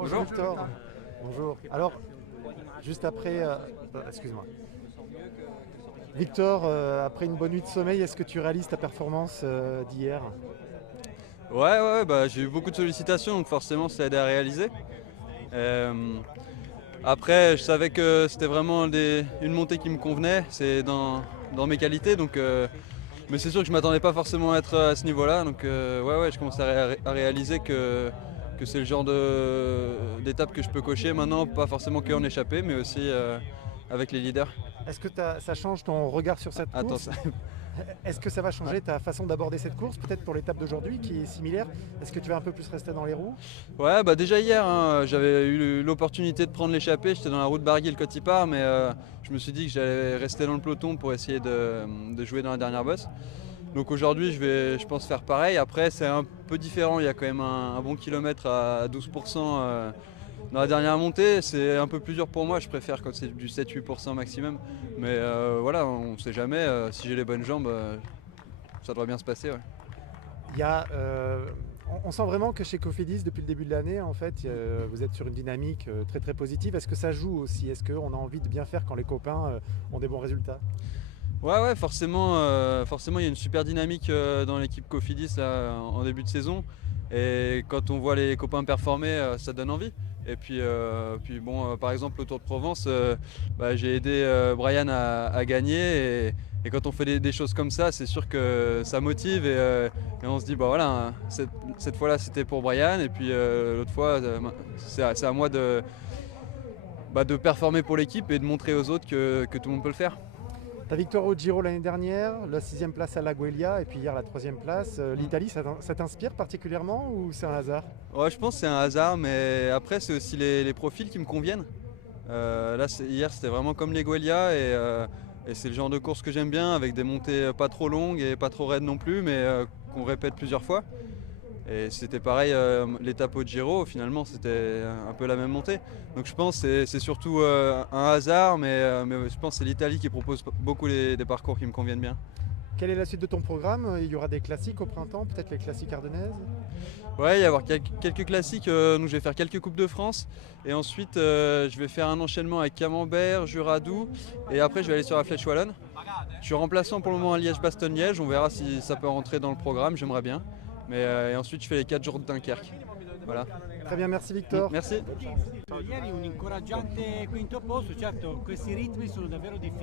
Bonjour Victor. Bonjour. Alors, juste après, excuse-moi. Victor, après une bonne nuit de sommeil, est-ce que tu réalises ta performance d'hier? Ouais, j'ai eu beaucoup de sollicitations, donc forcément ça aide à réaliser. Euh, Après, je savais que c'était vraiment une montée qui me convenait, c'est dans mes qualités, mais c'est sûr que je m'attendais pas forcément à être à ce niveau-là, je commence à réaliser que c'est le genre d'étape que je peux cocher maintenant, pas forcément qu'en échappée, mais aussi avec les leaders. Est-ce que ça change ton regard sur cette Attends, course? ça. Est-ce que ça va Ouais. changer ta façon d'aborder cette course, peut-être pour l'étape d'aujourd'hui qui est similaire? Est-ce que tu vas un peu plus rester dans les roues? Ouais, bah déjà hier, hein, j'avais eu l'opportunité de prendre l'échappée, j'étais dans la route Barguil-Cotipart, mais je me suis dit que j'allais rester dans le peloton pour essayer de jouer dans la dernière bosse. Donc aujourd'hui, je pense, faire pareil. Après, c'est un peu différent, il y a quand même un bon kilomètre à 12% dans la dernière montée. C'est un peu plus dur pour moi, je préfère quand c'est du 7-8% maximum. Mais voilà, on ne sait jamais, si j'ai les bonnes jambes, ça devrait bien se passer. Ouais. Il y a, on sent vraiment que chez Cofidis, depuis le début de l'année, en fait, vous êtes sur une dynamique très très positive. Est-ce que ça joue aussi? Est-ce qu'on a envie de bien faire quand les copains ont des bons résultats? Ouais, forcément, il y a une super dynamique dans l'équipe Cofidis là, en début de saison. Et quand on voit les copains performer, ça donne envie. Et puis bon, par exemple, au Tour de Provence, j'ai aidé Brian à gagner. Et quand on fait des choses comme ça, c'est sûr que ça motive. Et on se dit, bah voilà, hein, cette fois-là, c'était pour Brian. Et puis l'autre fois, c'est à moi de performer pour l'équipe et de montrer aux autres que tout le monde peut le faire. Ta victoire au Giro l'année dernière, la 6e place à La Guelia et puis hier la 3e place. L'Italie, ça t'inspire particulièrement ou c'est un hasard? Ouais, je pense que c'est un hasard, mais après, c'est aussi les profils qui me conviennent. Là, hier, c'était vraiment comme les Guelia et c'est le genre de course que j'aime bien, avec des montées pas trop longues et pas trop raides non plus, mais qu'on répète plusieurs fois. Et c'était pareil, l'étape au Giro, finalement, c'était un peu la même montée. Donc je pense que c'est surtout un hasard, mais je pense que c'est l'Italie qui propose beaucoup des parcours qui me conviennent bien. Quelle est la suite de ton programme? Il y aura des classiques au printemps, peut-être les classiques ardennaises? Ouais, il va y avoir quelques classiques. Donc je vais faire quelques Coupes de France. Et ensuite, je vais faire un enchaînement avec Camembert, Jura-Doux. Et après, je vais aller sur la Flèche Wallonne. Je suis remplaçant pour le moment à Liège-Bastogne-Liège. On verra si ça peut rentrer dans le programme. J'aimerais bien. Et ensuite, je fais les 4 jours de Dunkerque. Voilà. Très bien, merci Victor. Merci. Ieri un incoraggiante quinto posto, certo questi ritmi sono davvero difficili.